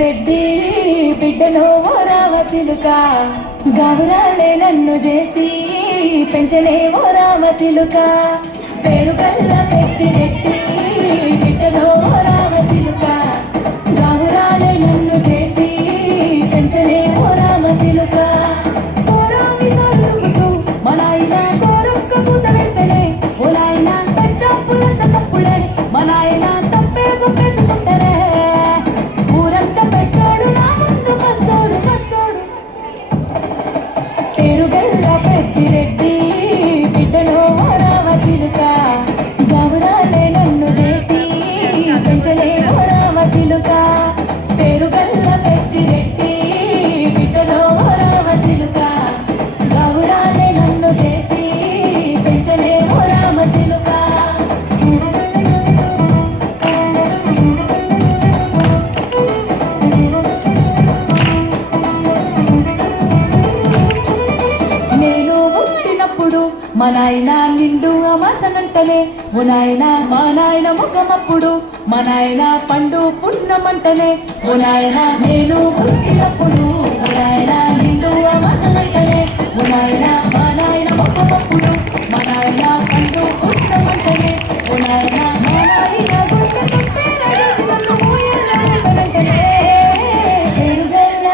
రెడ్డి బిడ్డను రామచిలుక గౌరాలే నన్ను చేసి పెంచలే ఓ రామచిలుక పేరుగల్ల పెద్దిరెడ్డి బిడ్డను రామచిలుక గౌరాలే నన్ను చేసి పెంచలే ఓ రామచిలుక కోరామి సాడుతూ మా నాయన కోరొక్క పూత వెళ్తేనే ఓ నాయన పెద్ద పులంత చప్పుడే మా నాయన తప్పే ఒప్పేసుకుంటారే పేరుగల్ల పెద్దిరెడ్డి బిడ్డను రామచిలుక గౌరాలే నన్ను చేసి పెంచలే ఓ రామచిలుక పేరుగల్ల పెద్దిరెడ్డి బిడ్డను రామచిలుక గౌరాలే నన్ను చేసి పెంచలే ఓ రామచిలుక మా నాయన నిండు అమాసనంటనే ఓ నాయన మా నాయన ముఖమప్పుడు మా నాయన పండు పున్నమంటనే ఓ నాయన నేను పుట్టినప్పుడు ఓ నాయన నిండు అమాసనంటనే ఓ నాయన మా నాయన ముఖమప్పుడు మా నాయన పండు పున్నమంటనే ఓ నాయన మా నాయన గుట్ట కట్టే నడిచి నన్ను ఊయలంటనే పెరుగల్ల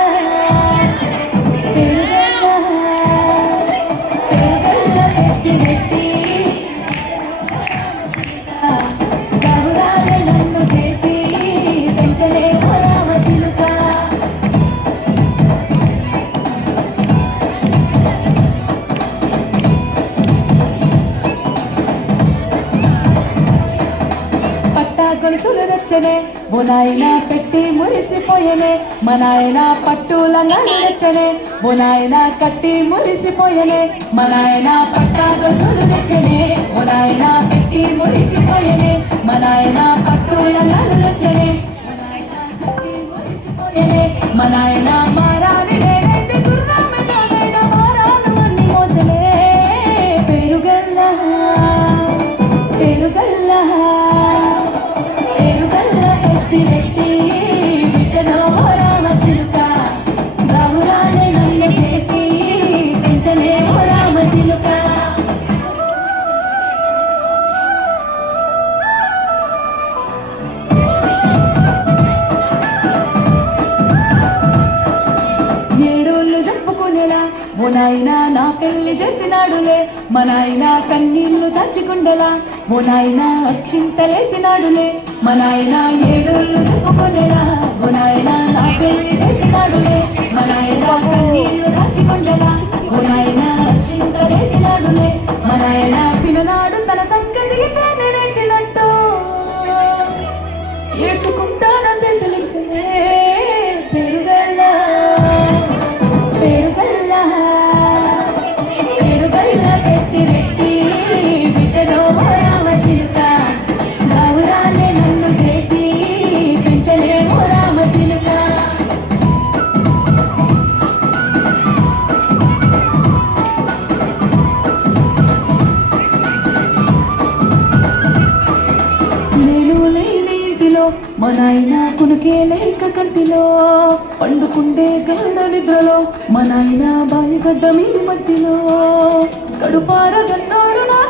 గౌరాలే నన్ను చేసి పెంచలే ఓ రామచిలుక పట్టా గొలుసులు తెచ్చనే ఓ నాయన పెట్టి మురిసిపోయనే మా నాయన పట్టు లంగాలు తెచ్చనే ఓ నాయన కట్టి మురిసిపోయనే మా నాయన పట్టా గొలుసులు తెచ్చనే ఓ నాయన పెట్టి మురిసిపోయనే మా నాయన పట్టు లంగాలు తెచ్చనే మా నాయన కట్టి మురిసిపోయనే మా నాయన మారాని నేనైతే గుర్రామె నాయన మారాను అన్ని మోసలే పేరుగల్ల పేరుగల్ల పెద్దిరెడ్డి బిడ్డను రామచిలుక గౌరాలే నన్ను చేసి పెంచలే ఓ రామచిలుక ఏడోళ్ళు చెప్పుకునేలా ఓ నాయన నా పెళ్లి చేసినాడులే మా నాయన కన్నీళ్లు దాచికుండేలా ఓ నాయన అక్షింతలేసినాడులే మా నాయన ఏడోళ్ళు చెప్పుకునేలా ఓ నాయన నా పెళ్లి చేసినాడులే మా నాయన కన్నీళ్లు దాచికుండేలా ఓ నాయన అక్షింతలేసినాడులే మా నాయన సిననాడు తన సంగతి నేర్చినట్టు ఏడ్చుకుంటాన చేతులిసే పెరుగల్ల పెరుగల్ల పెరుగల్ల పెద్దిరెడ్డి బిడ్డను రామచిలుక గౌరాలే నన్ను చేసి పెంచలే ఓ రామచిలుక నేను లేని ఇంటిలో మా నాయన కునుకే లేక కంటిలో పండుకుండే గరుడ నిద్రలో మా నాయన బాయగడ్డ మీది మధ్యలో కడుపార గన్నాడు నా